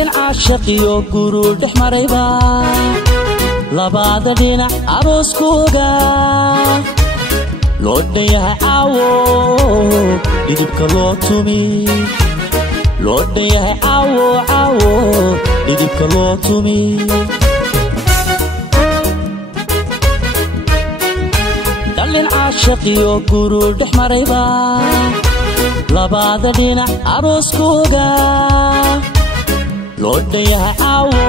dhalin caashaqiyo guruu dhex marayba labada dhinac arooskooga loo dhayahay caawo dhidibka loo tumi loo dhayahay caawo caawo dhidibka loo tumi dhalin caashaqiyo guruu dhex marayba labada dhinac arooskooga loo dhayahay caawo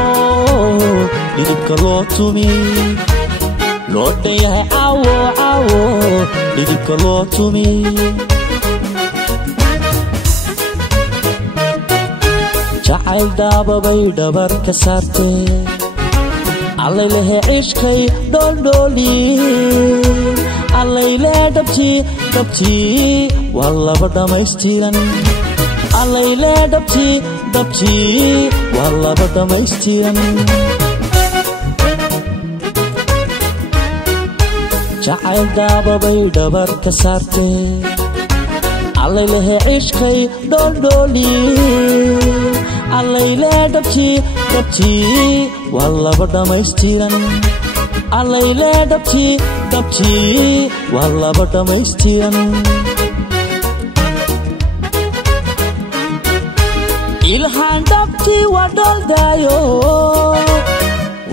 dhidibka loo tumi loo dhayahay caawo caawo dhidibka loo tumi jacayl daababay dhabar ka saartee allaylehe cishkay dholdhooli allayle dhabtii waa laba dhammaystiran allayle dhabtii waa laba dhammaystiran jacayl daababay dhabar ka saartee allaylehe cishkay dholdhooli allayle dhabtii waa laba dhammaystiran allayle dhabtii waa laba dhammaystiran ilhaan dhabtii waa dholdaayo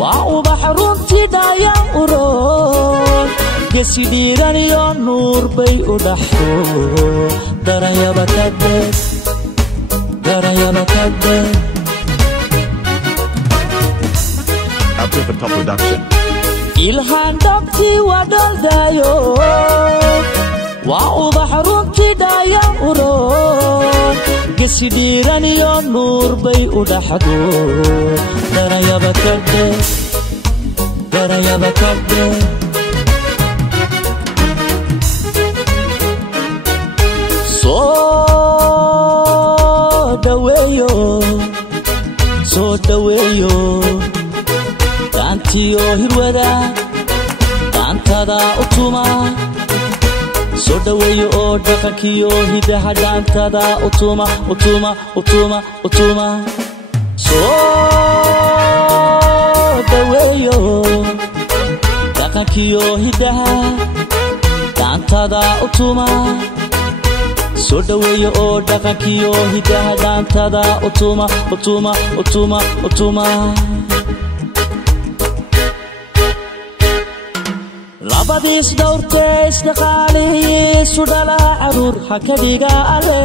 waa ubax runtii dhaayaan uroon gesi dhiiraniyo nuur bay u dhaxdo daranyaba kadheed Africa Top Production. ilhaan dhabtii waa dholdaayo waa ubax runtii dhaayaan uroon gesi dhiiraniyo nuur bay u dhaxdo daranyaba kadheed soo dhaweeyo daantiyo hirwada daantada utuma soo dhaweeyo oo dhaqankiyo hidaha daantada utuma soo dhaweeyo dhaqankiyo hidaha daantada utuma soo dhaweeyo oo dhaqankiyo hidaha daantada utuma labadiis dhowrtee isdhaqaalihiisu dhala caruur ha ka dhiga alle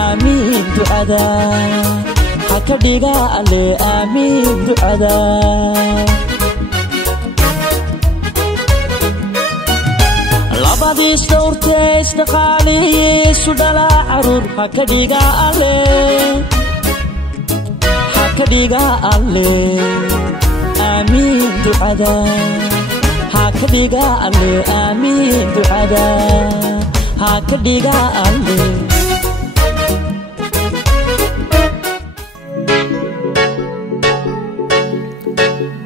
aamiin ducada ha ka dhiga alle aamiin ducada labadiis dhowrtee isdhaqaalihiisu dhala caruur ha ka dhiga alle ha ka dhiga alle aamiin ducada ha ka dhiga alle aamiin ducada ha ka dhiga alle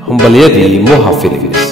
hambaliyadii Moha Films